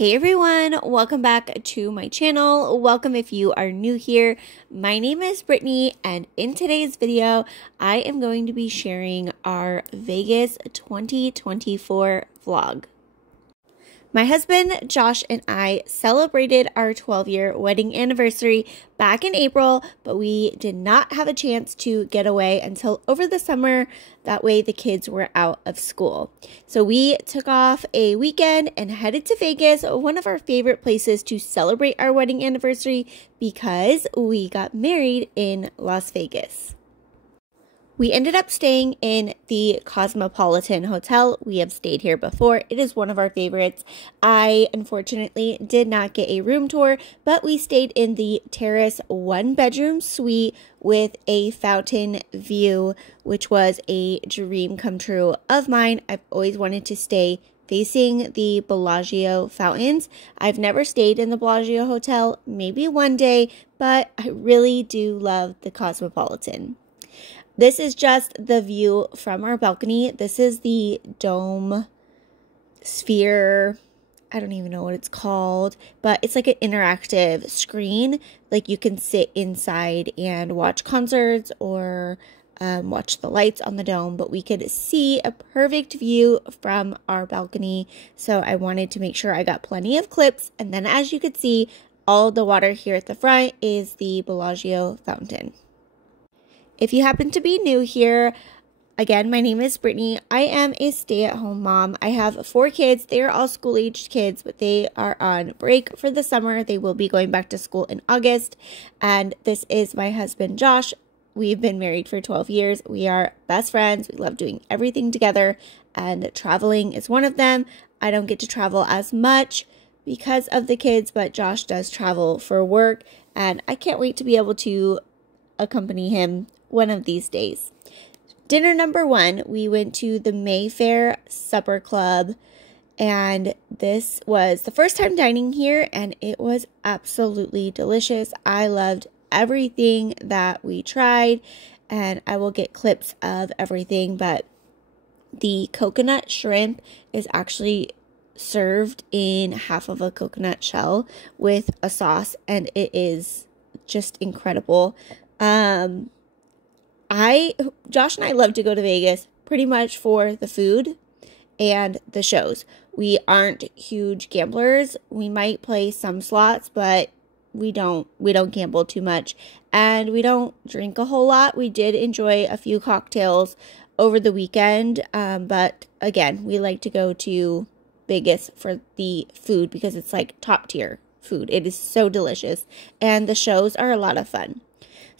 Hey everyone, welcome back to my channel. Welcome if you are new here. My name is Brittany, and in today's video, I am going to be sharing our Vegas 2024 vlog. My husband, Josh, and I celebrated our 12-year wedding anniversary back in April, but we did not have a chance to get away until over the summer. That way the kids were out of school. So we took off a weekend and headed to Vegas, one of our favorite places to celebrate our wedding anniversary because we got married in Las Vegas. We ended up staying in the Cosmopolitan Hotel. We have stayed here before. It is one of our favorites. I unfortunately did not get a room tour, but we stayed in the terrace one-bedroom suite with a fountain view, which was a dream come true of mine. I've always wanted to stay facing the Bellagio fountains. I've never stayed in the Bellagio Hotel, maybe one day, but I really do love the Cosmopolitan. This is just the view from our balcony. This is the dome sphere. I don't even know what it's called, but it's like an interactive screen. Like you can sit inside and watch concerts or watch the lights on the dome, but we could see a perfect view from our balcony. So I wanted to make sure I got plenty of clips. And then as you could see, all the water here at the front is the Bellagio fountain. If you happen to be new here, again, my name is Brittany. I am a stay-at-home mom. I have 4 kids. They are all school-aged kids, but they are on break for the summer. They will be going back to school in August. And this is my husband, Josh. We've been married for 12 years. We are best friends. We love doing everything together, and traveling is one of them. I don't get to travel as much because of the kids, but Josh does travel for work, and I can't wait to be able to accompany him one of these days. Dinner number 1, we went to the Mayfair Supper Club, and this was the first time dining here, and it was absolutely delicious. I loved everything that we tried, and I will get clips of everything, but the coconut shrimp is actually served in half of a coconut shell with a sauce, and it is just incredible. Josh and I love to go to Vegas pretty much for the food and the shows. We aren't huge gamblers. We might play some slots, but we don't gamble too much, and we don't drink a whole lot. We did enjoy a few cocktails over the weekend, but again, we like to go to Vegas for the food because it's like top tier food. It is so delicious, and the shows are a lot of fun.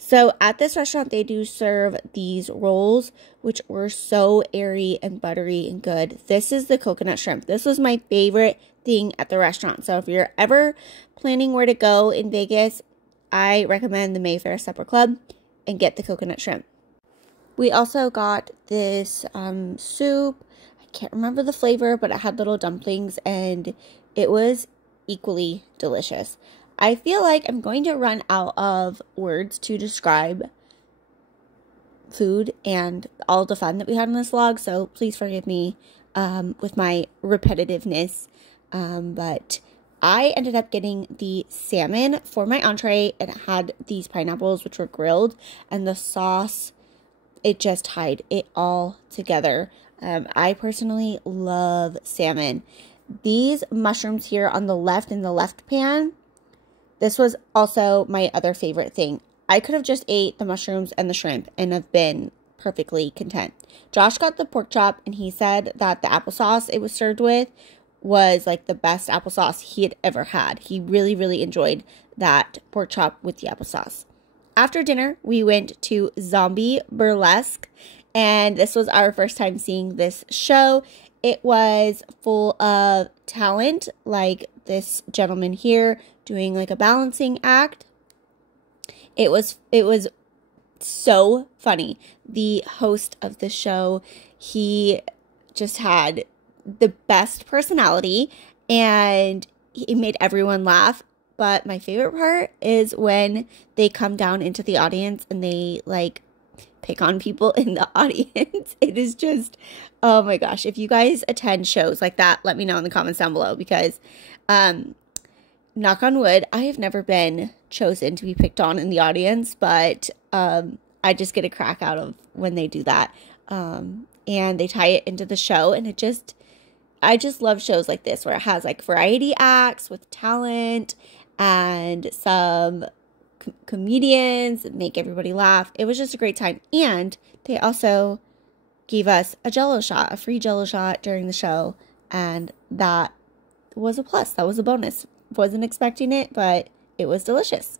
So at this restaurant, they do serve these rolls, which were so airy and buttery and good. This is the coconut shrimp. This was my favorite thing at the restaurant. So if you're ever planning where to go in Vegas, I recommend the Mayfair Supper Club and get the coconut shrimp. We also got this soup. I can't remember the flavor, but it had little dumplings, and it was equally delicious. I feel like I'm going to run out of words to describe food and all the fun that we had in this vlog, so please forgive me with my repetitiveness. But I ended up getting the salmon for my entree, and it had these pineapples, which were grilled, and the sauce, it just tied it all together. I personally love salmon. These mushrooms here on the left in the left pan, this was also my other favorite thing. I could have just ate the mushrooms and the shrimp and have been perfectly content. Josh got the pork chop, and he said that the applesauce it was served with was like the best applesauce he had ever had. He really, really enjoyed that pork chop with the applesauce. After dinner, we went to Zombie Burlesque, and this was our first time seeing this show. It was full of talent, like this gentleman here doing like a balancing act. It was so funny. The host of the show, he just had the best personality, and he made everyone laugh. But my favorite part is when they come down into the audience and they like pick on people in the audience. It is just, oh my gosh. If you guys attend shows like that, let me know in the comments down below, because knock on wood, I have never been chosen to be picked on in the audience, but I just get a crack out of when they do that. And they tie it into the show, and I just love shows like this where it has like variety acts with talent and some comedians that make everybody laugh. It was just a great time. And they also gave us a free Jell-O shot during the show, and that was a plus. That was a bonus. Wasn't expecting it, but it was delicious.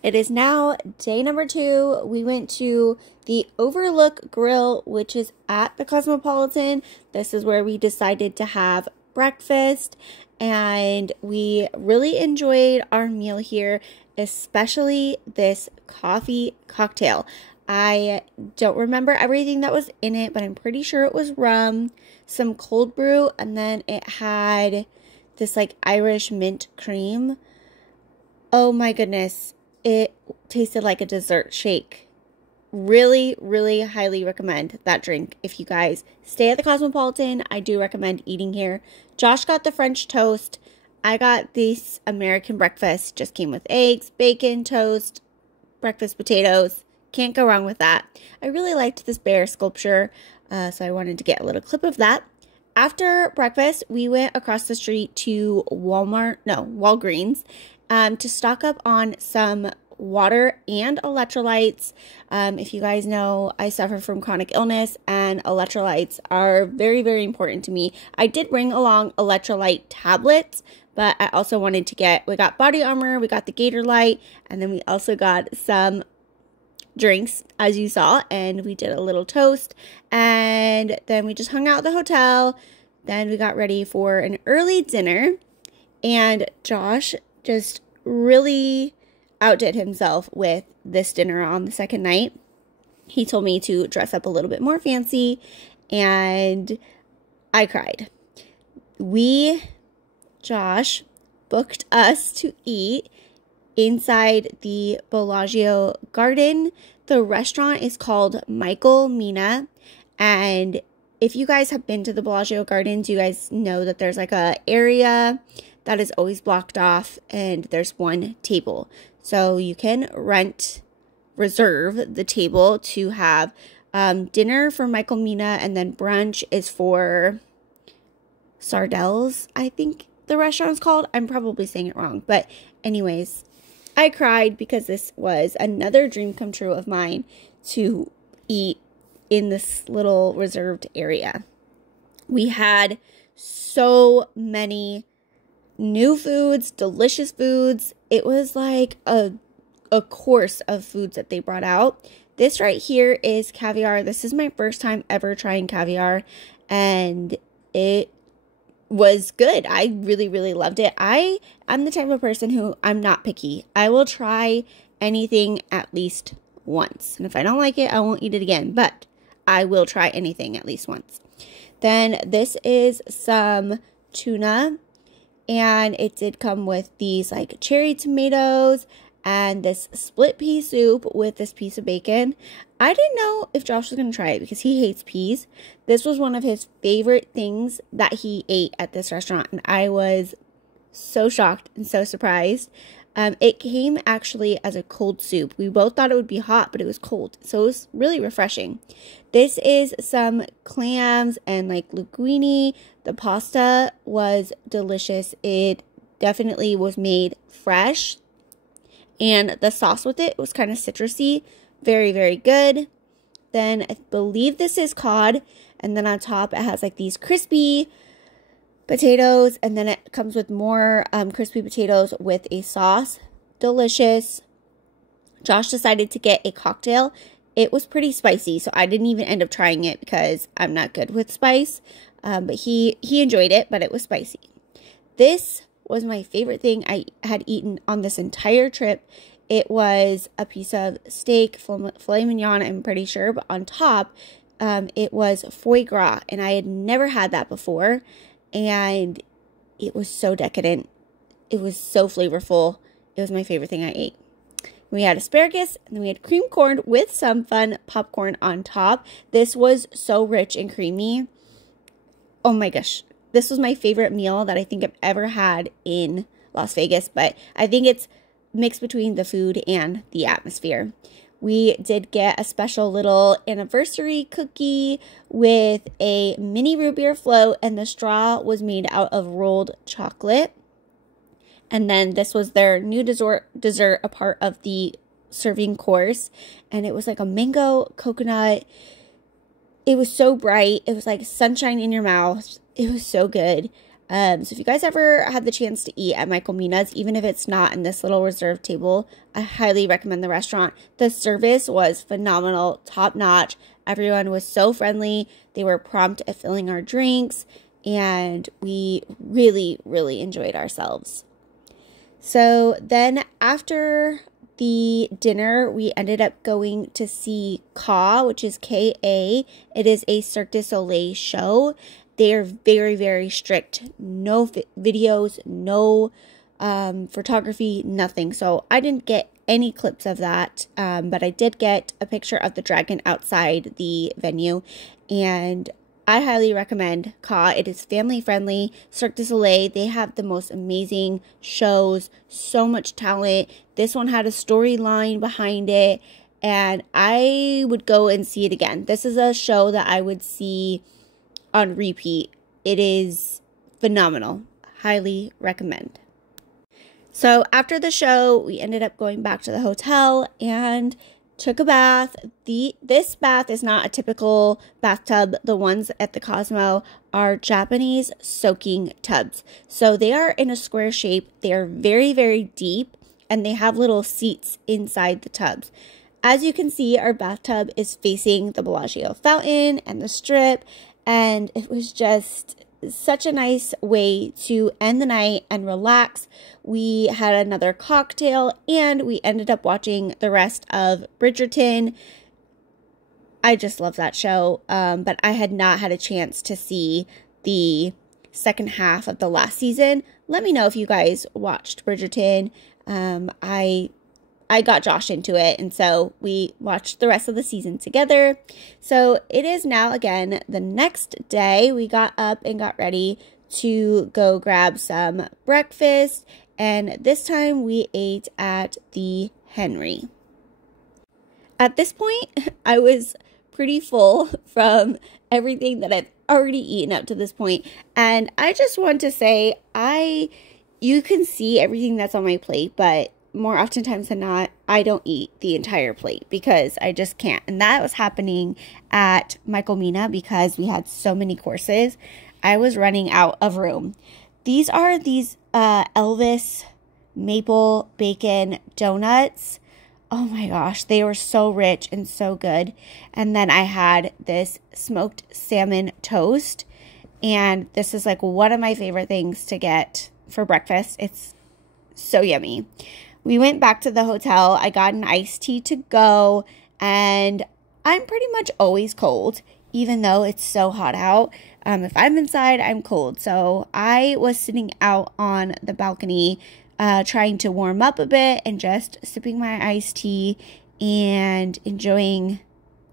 It is now day number 2. We went to the Overlook Grill, which is at the Cosmopolitan. This is where we decided to have breakfast, and we really enjoyed our meal here, especially this coffee cocktail. I don't remember everything that was in it, but I'm pretty sure it was rum, some cold brew, and then it had this like Irish mint cream. Oh my goodness. It tasted like a dessert shake. Really, really highly recommend that drink. If you guys stay at the Cosmopolitan, I do recommend eating here. Josh got the French toast. I got this American breakfast. Just came with eggs, bacon, toast, breakfast potatoes. Can't go wrong with that. I really liked this bear sculpture, so I wanted to get a little clip of that. After breakfast, we went across the street to Walgreens, to stock up on some water and electrolytes. If you guys know, I suffer from chronic illness, and electrolytes are very, very important to me. I did bring along electrolyte tablets, but I also wanted to we got Body Armor, we got the Gator Light, and then we also got some drinks, as you saw, and we did a little toast, and then we just hung out at the hotel. Then we got ready for an early dinner, and Josh just really outdid himself with this dinner on the second night. He told me to dress up a little bit more fancy, and I cried. We Josh booked us to eat inside the Bellagio garden. The restaurant is called Michael Mina, and if you guys have been to the Bellagio Gardens, you guys know that there's like a area that is always blocked off and there's one table. So you can reserve the table to have dinner for Michael Mina, and then brunch is for Sardel's, I think the restaurant's called. I'm probably saying it wrong, but anyways, I cried because this was another dream come true of mine to eat in this little reserved area. We had so many new foods, delicious foods. It was like a course of foods that they brought out. This right here is caviar. This is my first time ever trying caviar, and it was good. I really, really loved it. I'm the type of person who I'm not picky. I will try anything at least once. And if I don't like it, I won't eat it again. But I will try anything at least once. Then this is some tuna. And it did come with these like cherry tomatoes and this split pea soup with this piece of bacon. I didn't know if Josh was going to try it because he hates peas. This was one of his favorite things that he ate at this restaurant, and I was so shocked and so surprised. It came actually as a cold soup. We both thought it would be hot, but it was cold, so it was really refreshing. This is some clams and like linguine. The pasta was delicious. It definitely was made fresh, and the sauce with it was kind of citrusy. Very, very good. Then I believe this is cod, and then on top it has like these crispy potatoes, and then it comes with more crispy potatoes with a sauce. Delicious. Josh decided to get a cocktail. It was pretty spicy, so I didn't even end up trying it because I'm not good with spice. But he enjoyed it, but it was spicy. This was my favorite thing I had eaten on this entire trip. It was a piece of steak, filet mignon, I'm pretty sure, but on top, it was foie gras, and I had never had that before, and it was so decadent. It was so flavorful. It was my favorite thing I ate. We had asparagus, and then we had cream corn with some fun popcorn on top. This was so rich and creamy. Oh my gosh. This was my favorite meal that I think I've ever had in Las Vegas, but I think it's mixed between the food and the atmosphere. We did get a special little anniversary cookie with a mini root beer float, and the straw was made out of rolled chocolate. And then this was their new dessert, a part of the serving course, and it was like a mango coconut. It was so bright. It was like sunshine in your mouth. It was so good. So if you guys ever had the chance to eat at Michael Mina's, even if it's not in this little reserved table, I highly recommend the restaurant. The service was phenomenal, top notch. Everyone was so friendly. They were prompt at filling our drinks, and we really, really enjoyed ourselves. So then after the dinner, we ended up going to see Ka, which is K-A. It is a Cirque du Soleil show. They are very, very strict. No videos, no photography, nothing. So I didn't get any clips of that, but I did get a picture of the dragon outside the venue, and I highly recommend Ka. It is family friendly. Cirque du Soleil, they have the most amazing shows, so much talent. This one had a storyline behind it, and I would go and see it again. This is a show that I would see on repeat. It is phenomenal. Highly recommend. So after the show, we ended up going back to the hotel and took a bath. This bath is not a typical bathtub. The ones at the Cosmo are Japanese soaking tubs. So they are in a square shape. They are very, very deep, and they have little seats inside the tubs. As you can see, our bathtub is facing the Bellagio fountain and the Strip, and it was just such a nice way to end the night and relax. We had another cocktail, and we ended up watching the rest of Bridgerton. I just love that show, but I had not had a chance to see the second half of the last season. Let me know if you guys watched Bridgerton. I got Josh into it, and so we watched the rest of the season together. So it is now, again, the next day. We got up and got ready to go grab some breakfast, and this time we ate at the Henry. At this point, I was pretty full from everything that I've already eaten up to this point, and I just want to say, you can see everything that's on my plate, but more oftentimes than not, I don't eat the entire plate because I just can't. And that was happening at Michael Mina because we had so many courses. I was running out of room. These are Elvis maple bacon donuts. Oh my gosh, they were so rich and so good. And then I had this smoked salmon toast. And this is like one of my favorite things to get for breakfast. It's so yummy. We went back to the hotel. I got an iced tea to go, and I'm pretty much always cold, even though it's so hot out. If I'm inside, I'm cold. So I was sitting out on the balcony trying to warm up a bit and just sipping my iced tea and enjoying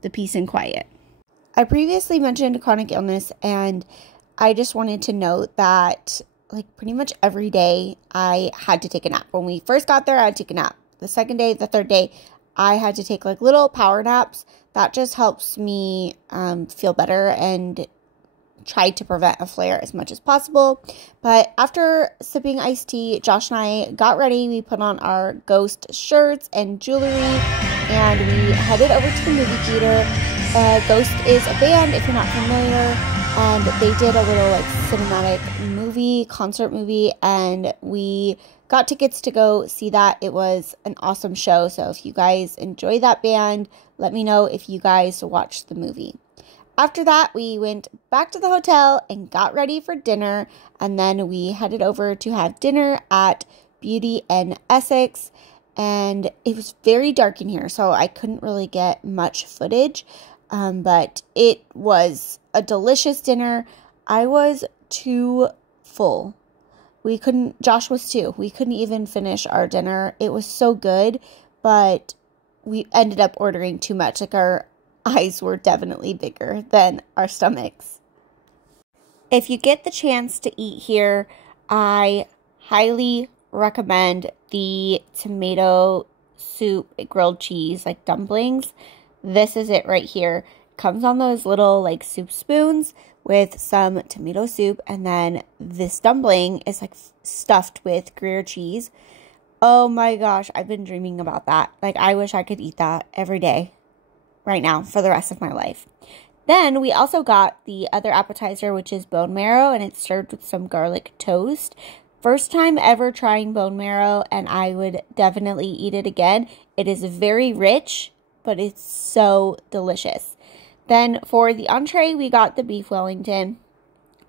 the peace and quiet. I previously mentioned chronic illness, and I just wanted to note that like pretty much every day I had to take a nap. When we first got there, I had to take a nap. The second day, the third day, I had to take like little power naps. That just helps me feel better and try to prevent a flare as much as possible. But after sipping iced tea, Josh and I got ready. We put on our Ghost shirts and jewelry, and we headed over to the movie theater. Ghost is a band, if you're not familiar, and they did a little like cinematic concert movie, and we got tickets to go see that. It was an awesome show. So if you guys enjoy that band, let me know if you guys watched the movie. After that, we went back to the hotel and got ready for dinner, and then we headed over to have dinner at Beauty in Essex. And it was very dark in here, so I couldn't really get much footage, but it was a delicious dinner. I was too full. Josh was too. We couldn't even finish our dinner. It was so good, but we ended up ordering too much. Like, our eyes were definitely bigger than our stomachs. If you get the chance to eat here, I highly recommend the tomato soup grilled cheese, like dumplings. This is it right here. Comes on those little like soup spoons with some tomato soup, and then this dumpling is like stuffed with Gruyere cheese. Oh my gosh, I've been dreaming about that. Like, I wish I could eat that every day right now for the rest of my life. Then we also got the other appetizer, which is bone marrow, and it's served with some garlic toast. First time ever trying bone marrow, and I would definitely eat it again. It is very rich, but it's so delicious. Then for the entree, we got the beef Wellington.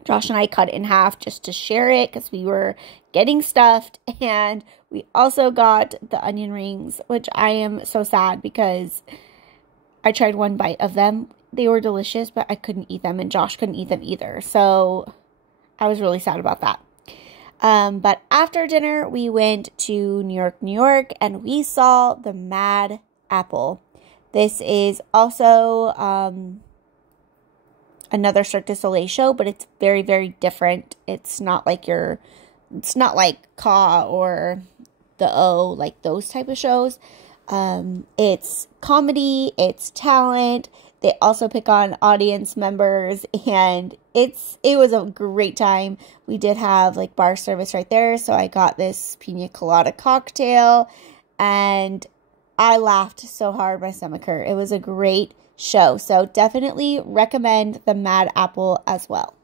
Josh and I cut it in half just to share it because we were getting stuffed. And we also got the onion rings, which I am so sad because I tried one bite of them. They were delicious, but I couldn't eat them, and Josh couldn't eat them either. So I was really sad about that. But after dinner, we went to New York, and we saw the Mad Apple. This is also another Cirque du Soleil show, but it's very, very different. It's not like Ka or the O, like those type of shows. It's comedy, it's talent. They also pick on audience members, and it was a great time. We did have like bar service right there, so I got this pina colada cocktail, and I laughed so hard my stomach hurt. It was a great show, so definitely recommend the Mad Apple as well.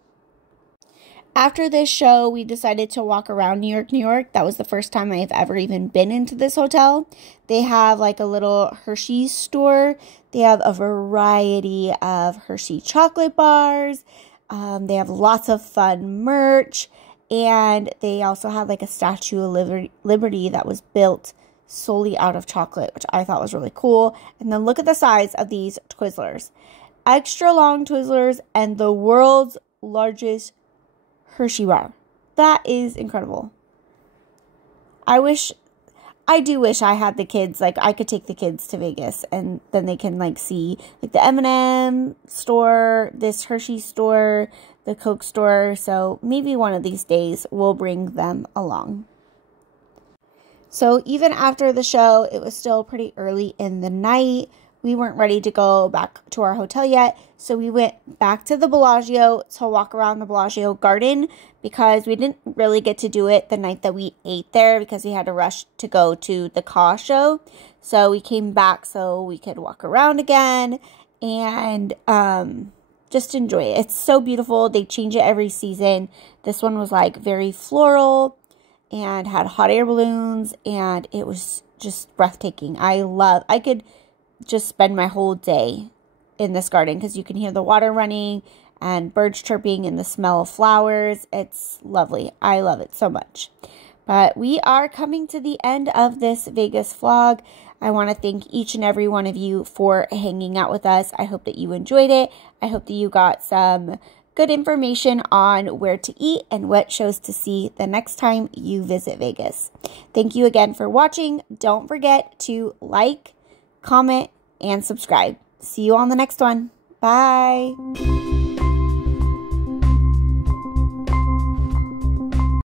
After this show, we decided to walk around New York. That was the first time I've ever even been into this hotel. They have like a little Hershey's store. They have a variety of Hershey chocolate bars. They have lots of fun merch. And they also have like a Statue of Liberty that was built solely out of chocolate, which I thought was really cool. And then look at the size of these Twizzlers. Extra long Twizzlers and the world's largest Hershey bar. That is incredible. I do wish I had the kids, like, I could take the kids to Vegas, and then they can, like, see, like, the M&M store, this Hershey store, the Coke store, so maybe one of these days we'll bring them along. So even after the show, it was still pretty early in the night. We weren't ready to go back to our hotel yet, so we went back to the Bellagio to walk around the Bellagio garden because we didn't really get to do it the night that we ate there because we had to rush to go to the car show. So we came back so we could walk around again and just enjoy it. It's so beautiful. They change it every season. This one was like very floral and had hot air balloons, and it was just breathtaking. I could just spend my whole day in this garden because you can hear the water running and birds chirping and the smell of flowers. It's lovely. I love it so much. But we are coming to the end of this Vegas vlog. I want to thank each and every one of you for hanging out with us. I hope that you enjoyed it. I hope that you got some good information on where to eat and what shows to see the next time you visit Vegas. Thank you again for watching. Don't forget to like, comment, and subscribe. See you on the next one. Bye.